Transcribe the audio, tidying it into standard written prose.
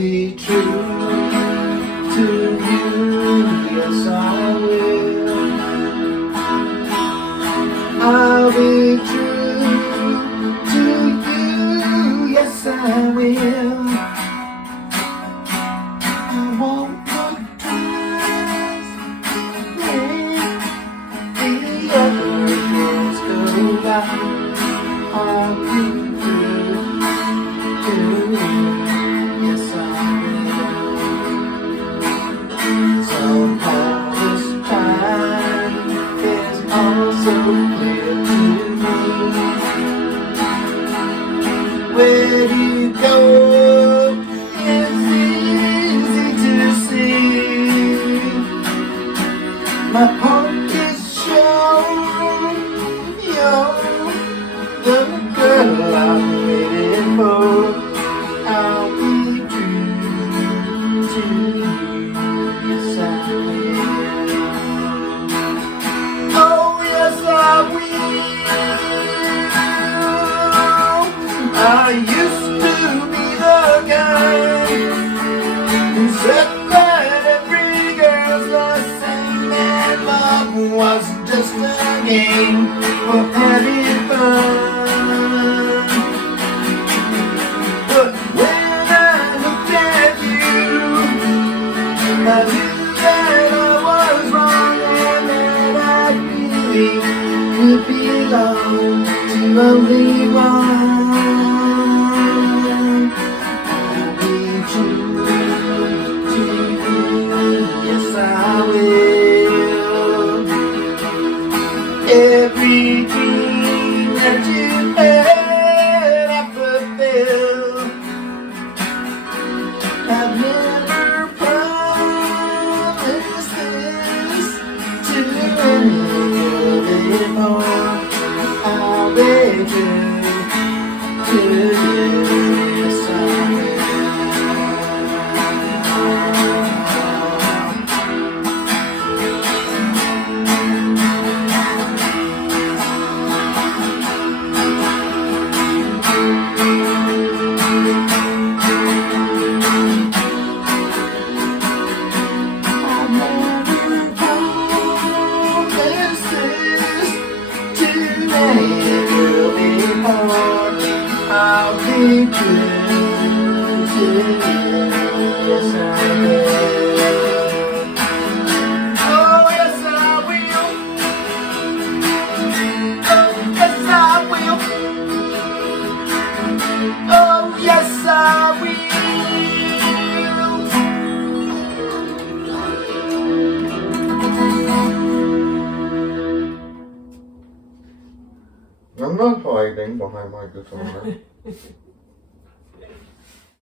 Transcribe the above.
be true to you, yes I will. I'll be true to you, yes I will. I won't look twice when the other girls go by. I'll be true to you, yes I will. Somehow this time is also clear to me. Where you go, it's easy to see. My heart is sure you're the girl I'm waiting for. I'll be true to you, yes I will. Oh yes I will. I used to be the guy who said that every girl's the same, and love was just a game for having fun. But when I looked at you, I knew that I was wrong, and that I really could belong to only one. I'll be true to you, yes I will. Every dream that you had I fulfilled. I've never promised this to any girl before. I'll be true to you, yes I will. I've never promised this to any girl before. I'll be true to you, yes I will. Oh yes I will. Oh yes I will. Oh yes I will. I'm not hiding behind my guitar.